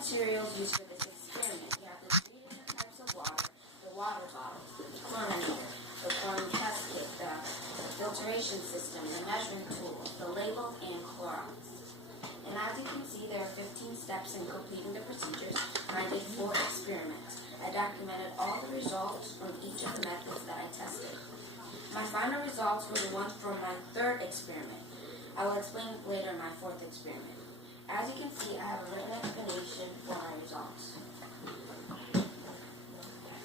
materials used for this experiment. You have the three different types of water, the water bottle, the chlorinator, the chlorine test kit, the filtration system, the measuring tools, the labels, and chlorides. And as you can see, there are 15 steps in completing the procedures, and I did 4 experiments. I documented all the results from each of the methods that I tested. My final results were the ones from my 3rd experiment. I will explain later my 4th experiment. As you can see, I have a written explanation for my results.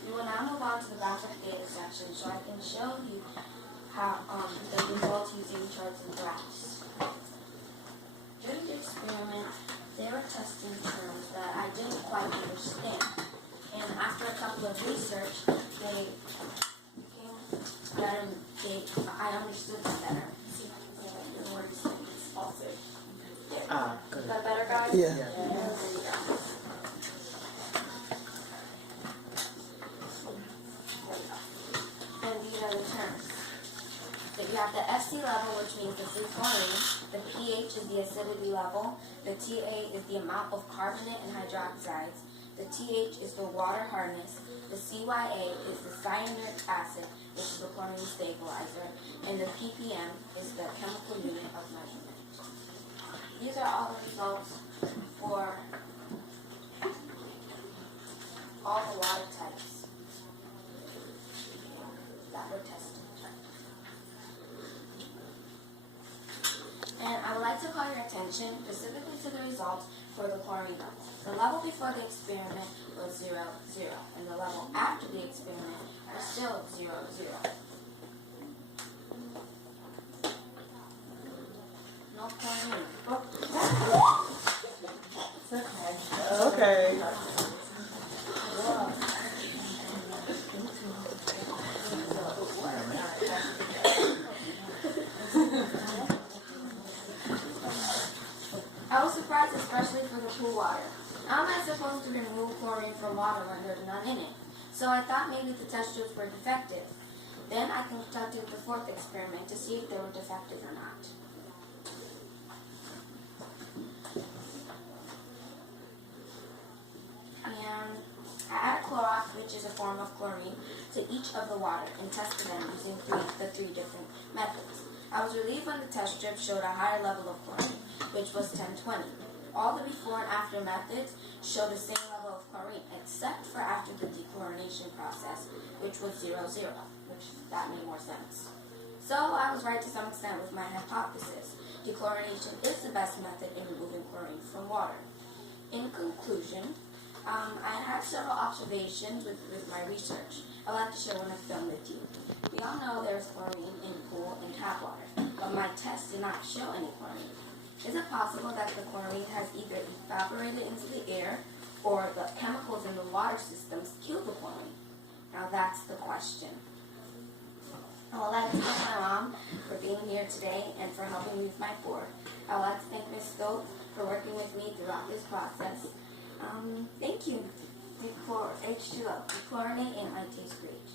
We will now move on to the graphic data section so I can show you how the results using charts and graphs. During the experiment, they were testing terms that I didn't quite understand. And after a couple of research, I understood them better. See, the word is false. Is that better, guys? Yeah. There you go. And these are the terms. So you have the FC level, which means the free chlorine. The pH is the acidity level. The TA is the amount of carbonate and hydroxides. The TH is the water hardness. The CYA is the cyanuric acid, which is the chlorine stabilizer. And the ppm is the chemical unit of measurement. These are all the results for all the water types that were tested. And I would like to call your attention specifically to the results for the chlorine level. The level before the experiment was 0, 0, and the level after the experiment was still 0, 0. No chlorine. Okay. I was surprised, especially for the pool water. How am I supposed to remove chlorine from water when there's none in it? So I thought maybe the test tubes were defective. Then I conducted the 4th experiment to see if they were defective or not. And I added Clorox, which is a form of chlorine, to each of the water and tested them using the three different methods. I was relieved when the test strip showed a higher level of chlorine, which was 1020. All the before and after methods showed the same level of chlorine, except for after the dechlorination process, which was 0, 0, which that made more sense. So I was right to some extent with my hypothesis. Dechlorination is the best method in removing chlorine from water. In conclusion, I had several observations with my research. I'd like to share one of them with you. We all know there's chlorine in pool and tap water, but my test did not show any chlorine. Is it possible that the chlorine has either evaporated into the air or the chemicals in the water systems killed the chlorine? Now that's the question. I would like to thank my mom for being here today and for helping me with my 4. I would like to thank Ms. Stokes for working with me throughout this process. Thank you for H2O, Dechlorinate, and I taste great.